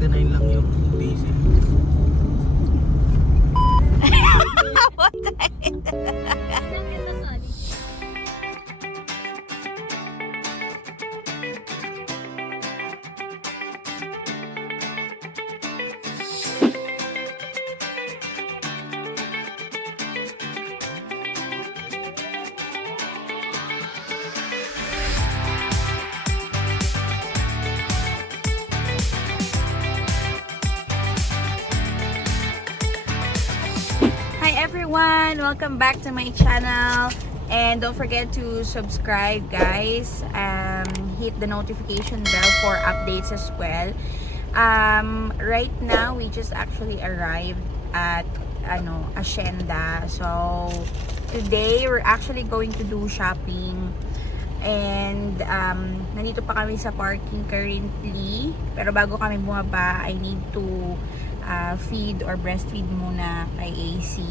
$39 lang yung diesel. Hi everyone! Welcome back to my channel. And don't forget to subscribe, guys. Hit the notification bell for updates as well. Right now, we just actually arrived at Hacienda. So, today, we're actually going to do shopping. And nandito pa kami sa parking currently. Pero bago kami bumaba, I need to feed or breastfeed muna kay AC.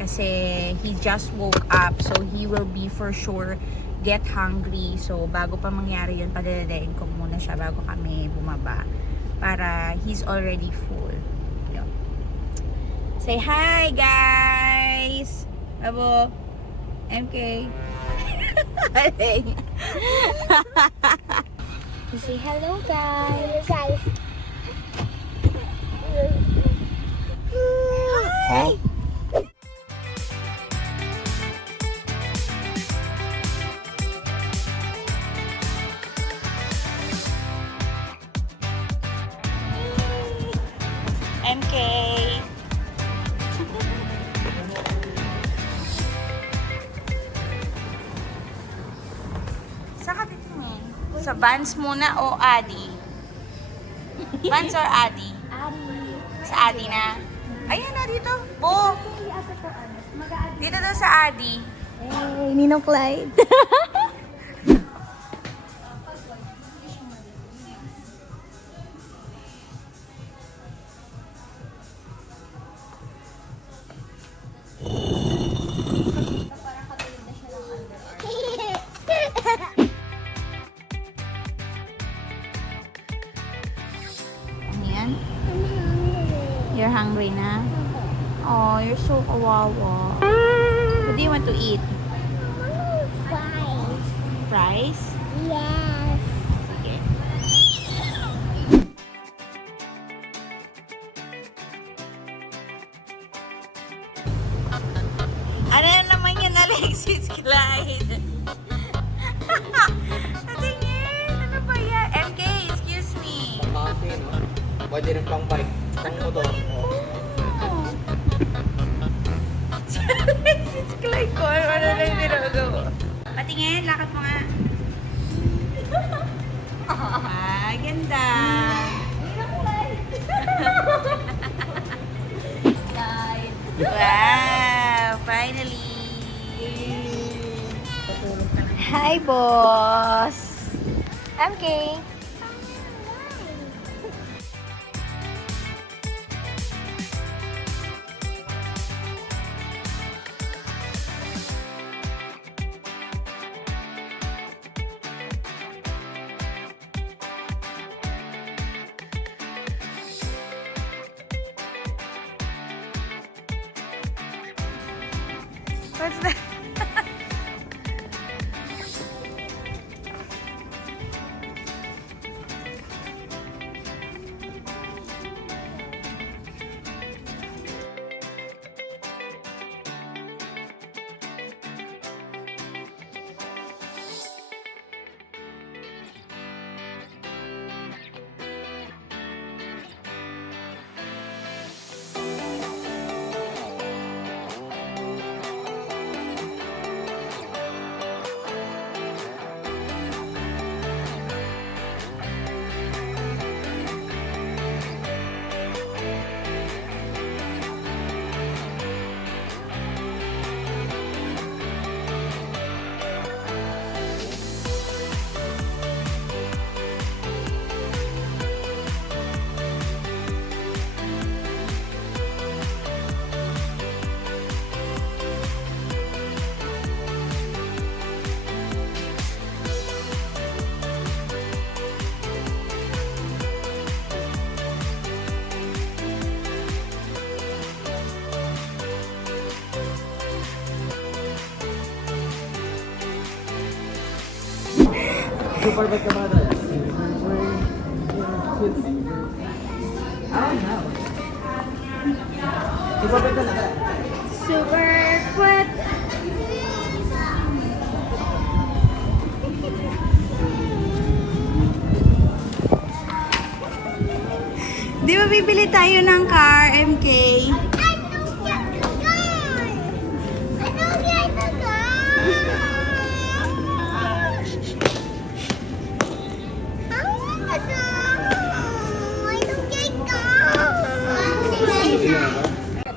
Kasi he just woke up. So he will be for sure get hungry. So bago pa mangyari yun, padadadain ko muna siya bago kami bumaba. Para he's already full. Yun. Say hi, guys! Abo, MK. Say hello, guys. Hi. MK. Saan ka titingin? Sa Vans muna o Adi? Vans or Adi? Adi. Sa Adi na. Ayun na dito. Bo. Dito daw sa Adi. Hey, Ninong Clyde. Ano yan? You're hungry na? Oh, you're so kawawa. What do you want to eat? Fries. Fries? Yes. Sige. Ano na naman yan, Alexis Clyde? Natingin! Ano ba yan? MK, excuse me. Pati, no? Pwede rin pang bike. Pang motor. Alexis Clyde ko, ano na yung ginagawa? Patingin, lakad mo nga. Ah, ganda. Wow, finally. Hi, boss. MK. What's that? super bike ka ba tayo? Super bike ka na tayo. Super wet. Di ba bibili tayo ng car, MK?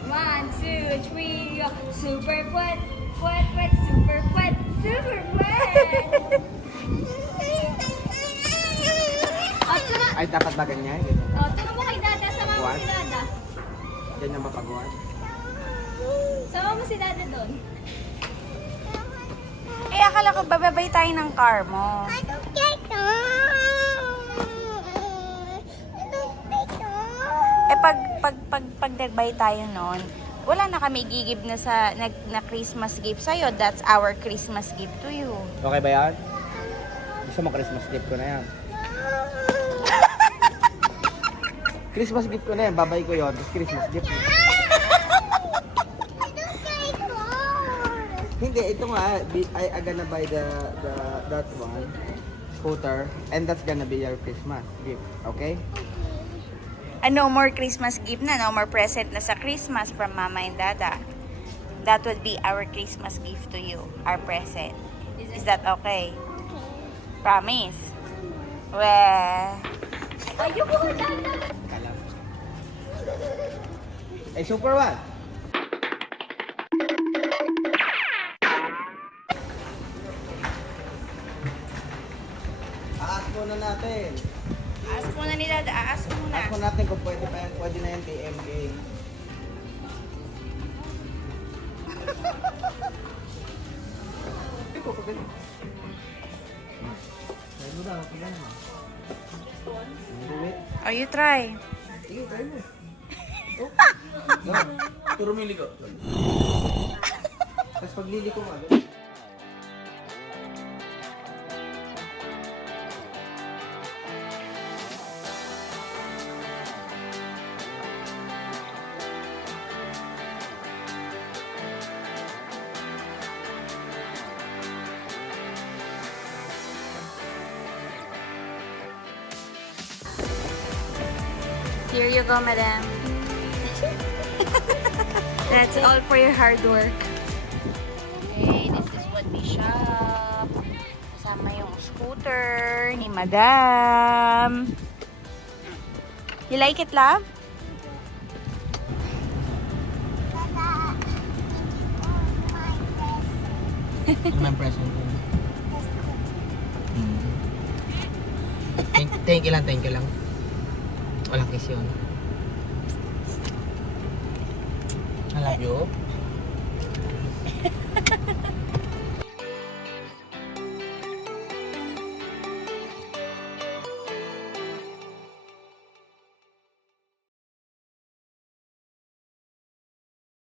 One, two, three, go. Super wet, wet, wet, super wet, super wet. Ay, dapat ba ganyan? Oh, tanong mo kay Dada, sama mo What? si Dada. Ganyan mapagawa. Sama mo si Dada doon. Eh, akala ko bababay tayo ng car mo. Eh, pag nagbay tayo nun, wala na kami gigib na na Christmas gift sa'yo. That's our Christmas gift to you. Okay ba yan? Gusto mo Christmas gift ko na yan. Christmas gift ko na yan. Babay ko yun. Tapos Christmas gift mo. Hindi, ito nga. I gonna buy that one. Scooter. And that's gonna be your Christmas gift. Okay? No more Christmas gift na. No more present na sa Christmas from Mama and Dada. That would be our Christmas gift to you. Our present. Is that okay? Promise? Well... Ayoko, Dada. Kalam. Eh, super one. Aas muna natin. Aas muna ni Dada. Aas muna. Aas muna natin kung pwede pa yan. Pwede na yan TMK. Ito, pagod. Try mo daw, pagod mo. Do it. Oh, you try. Sige, try mo. Oh. Go. Turo mo yung ligo. Tapos pag liliko mo, Here you go, madam. That's all for your hard work. Okay, this is what we shop. Kasama yung scooter ni madam. You like it, love? my present. Thank you lang, thank you lang. Walang kiss yun. I love you.